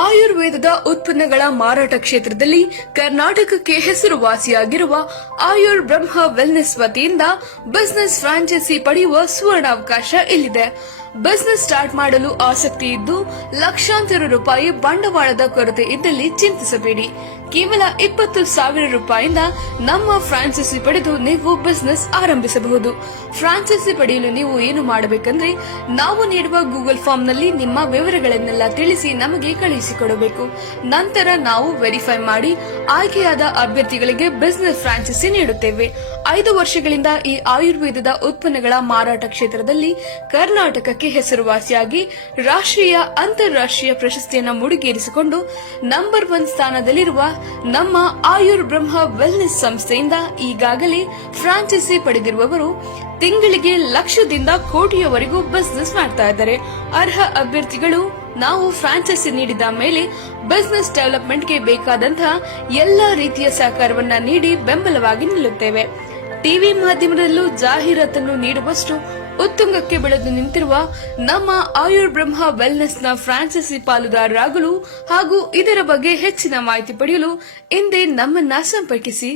ಆಯುರ್ವೇದದ ಉತ್ಪನ್ನಗಳ ಮಾರಾಟ ಕ್ಷೇತ್ರದಲ್ಲಿ ಕರ್ನಾಟಕಕ್ಕೆ ಹೆಸರುವಾಸಿಯಾಗಿರುವ ಆಯುರ್ ಬ್ರಹ್ಮ ವೆಲ್ನೆಸ್ ವತಿಯಿಂದ ಬಿಸಿನೆಸ್ ಫ್ರಾಂಚೈಸಿ ಪಡೆಯುವ ಸುವರ್ಣಾವಕಾಶ ಇಲ್ಲಿದೆ. ಬಿಸಿನೆಸ್ ಸ್ಟಾರ್ಟ್ ಮಾಡಲು ಆಸಕ್ತಿ ಇದ್ದು ಲಕ್ಷಾಂತರ ರೂಪಾಯಿ ಬಂಡವಾಳದ ಕೊರತೆ ಇದ್ದಲ್ಲಿ ಚಿಂತಿಸಬೇಡಿ. ಕೇವಲ 20,000 ರೂಪಾಯಿಯಿಂದ ನಮ್ಮ ಫ್ರಾಂಚೈಸಿ ಪಡೆದು ನೀವು ಬಿಸಿನೆಸ್ ಆರಂಭಿಸಬಹುದು. ಫ್ರಾಂಚೈಸಿ ಪಡೆಯಲು ನೀವು ಏನು ಮಾಡಬೇಕಂದ್ರೆ, ನಾವು ನೀಡುವ ಗೂಗಲ್ ಫಾರ್ಮ್ ನಲ್ಲಿ ನಿಮ್ಮ ವಿವರಗಳನ್ನೆಲ್ಲ ತಿಳಿಸಿ ನಮಗೆ ಕಳುಹಿಸಿಕೊಡಬೇಕು. ನಂತರ ನಾವು ವೆರಿಫೈ ಮಾಡಿ ಆಯ್ಕೆಯಾದ ಅಭ್ಯರ್ಥಿಗಳಿಗೆ ಬಿಸಿನೆಸ್ ಫ್ರಾಂಚೈಸಿ ನೀಡುತ್ತೇವೆ. 5 ವರ್ಷಗಳಿಂದ ಈ ಆಯುರ್ವೇದದ ಉತ್ಪನ್ನಗಳ ಮಾರಾಟ ಕ್ಷೇತ್ರದಲ್ಲಿ ಕರ್ನಾಟಕಕ್ಕೆ ಹೆಸರುವಾಸಿಯಾಗಿ ರಾಷ್ಟ್ರೀಯ ಅಂತಾರಾಷ್ಟ್ರೀಯ ಪ್ರಶಸ್ತಿಯನ್ನು ಮುಡಿಗೇರಿಸಿಕೊಂಡು ನಂಬರ್ 1 ಸ್ಥಾನದಲ್ಲಿರುವ ನಮ್ಮ ಆಯುರ್ ಬ್ರಹ್ಮ ವೆಲ್ನೆಸ್ ಸಂಸ್ಥೆಯಿಂದ ಈಗಾಗಲೇ ಫ್ರಾಂಚೈಸಿ ಪಡೆದಿರುವವರು ತಿಂಗಳಿಗೆ ಲಕ್ಷದಿಂದ ಕೋಟಿಯವರೆಗೂ ಬಿಸಿನೆಸ್ ಮಾಡ್ತಾ ಇದ್ದಾರೆ. ಅರ್ಹ ಅಭ್ಯರ್ಥಿಗಳು ನಾವು ಫ್ರಾಂಚೈಸಿ ನೀಡಿದ ಮೇಲೆ ಬಿಸಿನೆಸ್ ಡೆವಲಪ್ಮೆಂಟ್ಗೆ ಬೇಕಾದಂತಹ ಎಲ್ಲಾ ರೀತಿಯ ಸಹಕಾರವನ್ನ ನೀಡಿ ಬೆಂಬಲವಾಗಿ ನಿಲ್ಲುತ್ತೇವೆ. ಟಿವಿ ಮಾಧ್ಯಮದಲ್ಲೂ ಜಾಹೀರಾತನ್ನು ನೀಡುವಷ್ಟು ಉತ್ತುಂಗಕ್ಕೆ ಬೆಳೆದು ನಿಂತಿರುವ ನಮ್ಮ ಆಯುರ್ ಬ್ರಹ್ಮ ವೆಲ್ನೆಸ್ನ ಫ್ರಾಂಚೈಸಿ ಪಾಲುದಾರರಾಗಲು ಹಾಗೂ ಇದರ ಬಗ್ಗೆ ಹೆಚ್ಚಿನ ಮಾಹಿತಿ ಪಡೆಯಲು ಹಿಂದೆ ನಮ್ಮನ್ನ ಸಂಪರ್ಕಿಸಿ.